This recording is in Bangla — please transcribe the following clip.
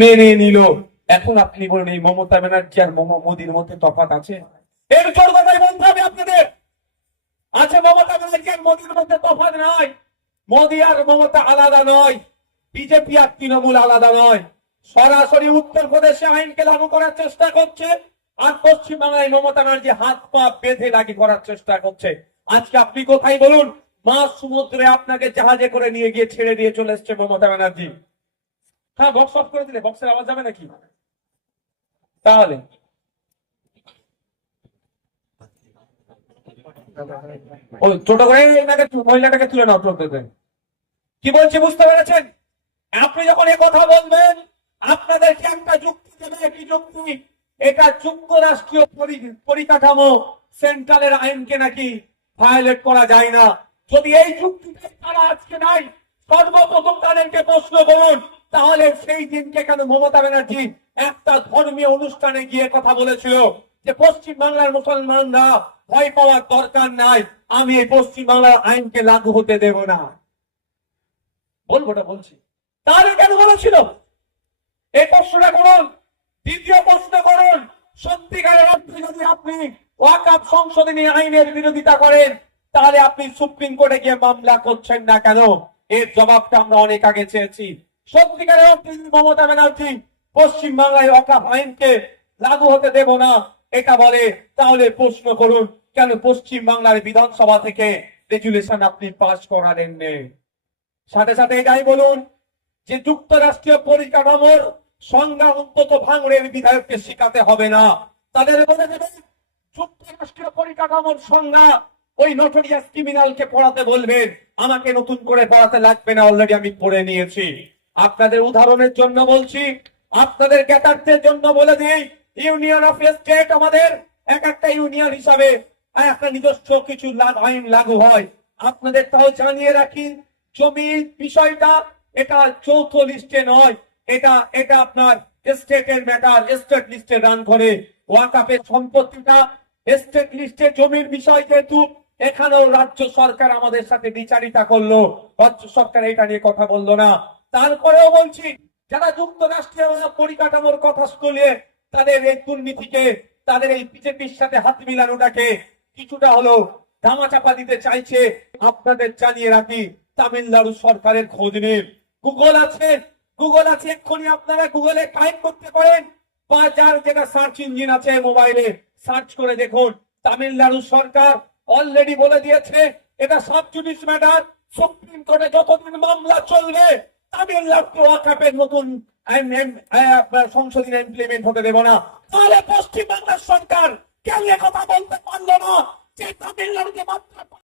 মেনে নিল। এখন আপনি বলুন, এই মমতা ব্যানার্জি আর মম, মোদির মধ্যে তফাৎ আছে? এর জোর কথাই বলতে হবে আপনাদের। আছে মমতা ব্যানার্জি আর মোদির মধ্যে তফাৎ নাই। মোদি আর মমতা আলাদা নয়। বিজেপি আর তৃণমূল আলাদা নয়। সরাসরি উত্তরপ্রদেশে আইনকে লাগু করার চেষ্টা করছে, আর পশ্চিমবাংলায় মমতা ব্যানার্জি হাত পা বেঁধে লাগি করার চেষ্টা করছে। আজকে আপনি কোথায় বলুন? মা সমুদ্রে আপনাকে জাহাজে করে নিয়ে গিয়ে ছেড়ে দিয়ে চলে এসছে মমতা ব্যানার্জি। হ্যাঁ বক্স অফ করে দিলে বক্সের আওয়াজ যাবে নাকি? তাহলে। ওই ছোট করে মহিলাটাকে তুলে নাও টোটোতে কি বলছি, বুঝতে পেরেছেন? আপনি যখন কথা বলবেন আপনাদেরকে একটা যুক্তি দেবে, কি যুক্তি? এটা যুক্তরাষ্ট্রীয় পরি- পরিকাঠামো সেন্ট্রালের আইনকে নাকি ভায়োলেট করা যায় না। যদি এই যুক্তিটা তারা আজকে নাই, সর্বপ্রথম তাদেরকে প্রশ্ন করুন তাহলে সেই দিনকে কেন মমতা ব্যানার্জি একটা ধর্মীয় অনুষ্ঠানে গিয়ে কথা বলেছিল যে পশ্চিম বাংলার মুসলমানরা ভয় পাওয়ার দরকার নাই, আমি এই পশ্চিম বাংলার আইনকে লাগু হতে দেব না। বলব ওটা বলছি। তাহলে কেন বলেছিল? এই প্রশ্নটা করুন, দ্বিতীয় প্রশ্ন করুন, সত্যিকারের অর্থে যদি আপনি ওয়াকাপ সংশোধনী আইনের বিরোধিতা করেন, তাহলে আপনি সুপ্রিম কোর্টে গিয়ে মামলা করছেন না কেন? এর জবাবটা আমরা অনেক আগে চেয়েছি। সত্যিকারের অর্থে মমতা ব্যানার্জি পশ্চিম বাংলায় ওয়াকাপ আইনকে লাগু হতে দেব না, এটা বলে। তাহলে প্রশ্ন করুন, কেন পশ্চিম বাংলার বিধানসভা থেকে রেজুলেশন আপনি পাশ করালেন সাথে সাথে এটাই বলুন যে যুক্তরাষ্ট্রীয় পরিকাঠামোর সংজ্ঞা অন্তত ভাঙড়ের বিধায়ককে শিখাতে হবে না। তাদের বলে দেবে, যুক্তরাষ্ট্রীয় পরিকাঠামোর সংজ্ঞা ওই নোটোরিয়াস ক্রিমিনালকে পড়াতে বলবেন আমাকে নতুন করে পড়াতে লাগবে না অলরেডি আমি পড়ে নিয়েছি। আপনাদের উদাহরণের জন্য বলছি, আপনাদের জ্ঞাতার্থের জন্য বলে দিই, ইউনিয়ন অফ স্টেট আমাদের এক একটা ইউনিয়ন হিসাবে একটা নিজস্ব কিছু আইন লাগু হয়। আপনাদের তাও জানিয়ে রাখি, জমির বিষয়টা এটা চৌথ লিস্টে নয়, এটা এটা আপনার স্টেটের ম্যাটার স্টেট লিস্টে রান করে। ওয়াকাপের সম্পত্তিটা স্টেট লিস্টে জমির বিষয় যেহেতু, এখানেও রাজ্য সরকার আমাদের সাথে বিচারিতা করল। রাজ্য সরকার এটা নিয়ে কথা বলল না। তারপরেও বলছি, যারা যুক্তরাষ্ট্রীয় পরিকাঠামোর কথা শুনলে তাদের এই দুর্নীতিকে, তাদের এই বিজেপির সাথে হাত মিলানোটাকে কিছুটা হলো ধামাচাপা দিতে চাইছে। আপনাদের জানিয়ে রাখি, তামিলনাড়ু সরকারের খোঁজ নিন। গুগল আছে গুগল আছে, এক্ষুনি আপনারা গুগলে টাইপ করতে পারেন। বাজার যেটা সার্চ ইঞ্জিন আছে মোবাইলে সার্চ করে দেখুন। তামিলনাড়ু সরকার অলরেডি বলে দিয়েছে, এটা সাব জুডিস ম্যাটার সুপ্রিম কোর্টে যতদিন মামলা চলবে তাদের লক্ষ্য আকাপের নতুন সংশোধন ইমপ্লিমেন্ট হতে দেব না। তাহলে পশ্চিমবাংলার সরকার কেন কথা বলতে পারল না? যে তামিলনাড়ুকে মাত্র